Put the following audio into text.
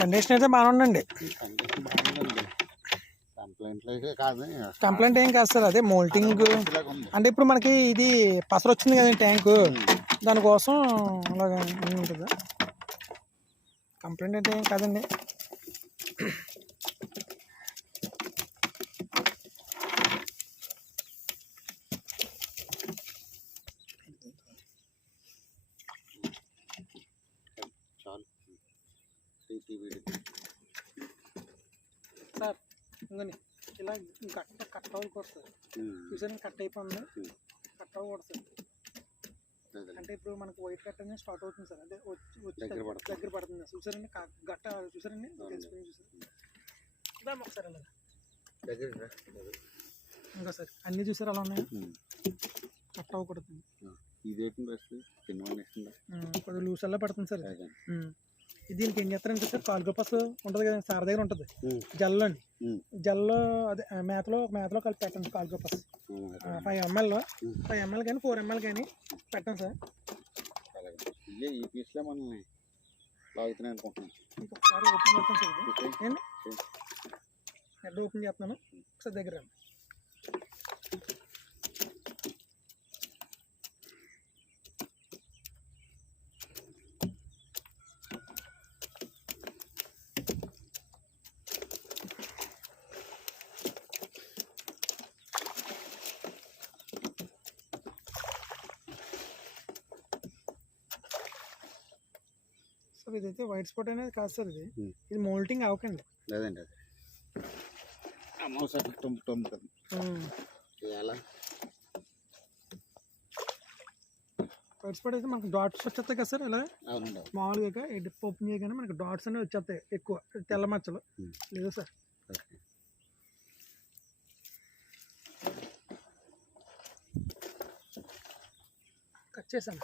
Condition అయితే బాగానే ఉందండి. కంప్లైంట్ ఏం కాదు సార్ అదే మోల్టింగ్ అంటే ఇప్పుడు మనకి ఇది పసరు వచ్చింది కదండి ట్యాంకు దానికోసం అలాగా ఉంటుందా కంప్లైంట్ అయితే ఏం కాదండి. సార్ ఇంకొని ఇలా కట్ట కట్ అవ్వకూడదు సార్ చూసాను కట్ అయిపోయింది? కట్ అవ్వకూడదు సార్ అంటే ఇప్పుడు మనకు వైట్ కట్ అనేది స్టార్ట్ అవుతుంది సార్. అదే వచ్చి దగ్గర పడుతుంది. దగ్గర పడుతుంది. చూసారండి? గట్ట చూసారండి? తెలిసిపోయింది చూసారు. ఒకసారి దగ్గర. ఇంకా సార్ అన్నీ చూసారు అలా ఉన్నాయి. కట్ అవ్వకూడదు ఇదేంటి బస్? ఉమ్, కొద్దిగా లూస్ అలా పడుతుంది సార్. దీనికి ఏం చేస్తారంటే సార్ కాల్గోపస్ ఉంటుంది కదా సార్ దగ్గర ఉంటుంది. ఉమ్. జల్లు అండి. ఉమ్. జల్లో అదే మేతలో మేతలో కలిపి పెట్టండి కాల్గోపస్. Five ML um. Five ML కానీ ఫోర్ ఎంఎల్ కానీ పెట్టండి సార్. ఈ పీస్లో మనల్ని లాగుతున్నాయి అనుకుంటున్నాను. ఇంకొకసారి ఓపెన్ చేస్తాను సార్ ఓపెన్ చేస్తున్నాను. ఒకసారి దగ్గర సార్ ఇదైతే వైట్ స్పాట్ అనేది కాదు సార్ ఇది. ఇది మోల్టింగ్ అవ్వకండి లేదండి అది అమౌసా టొమ్ము టొమ్ము కదా ఉమ్. ఎలా వైట్ స్పాట్ అయితే మనకు డాట్స్ వచ్చేస్తాయి కదా సార్ ఇలా. మామూలుగా ఓపెన్ చేయగానే మనకు డాట్స్ అనేవి వచ్చేస్తాయి ఎక్కువ తెల్ల మచ్చలు. లేదు సార్. కట్ చేశాను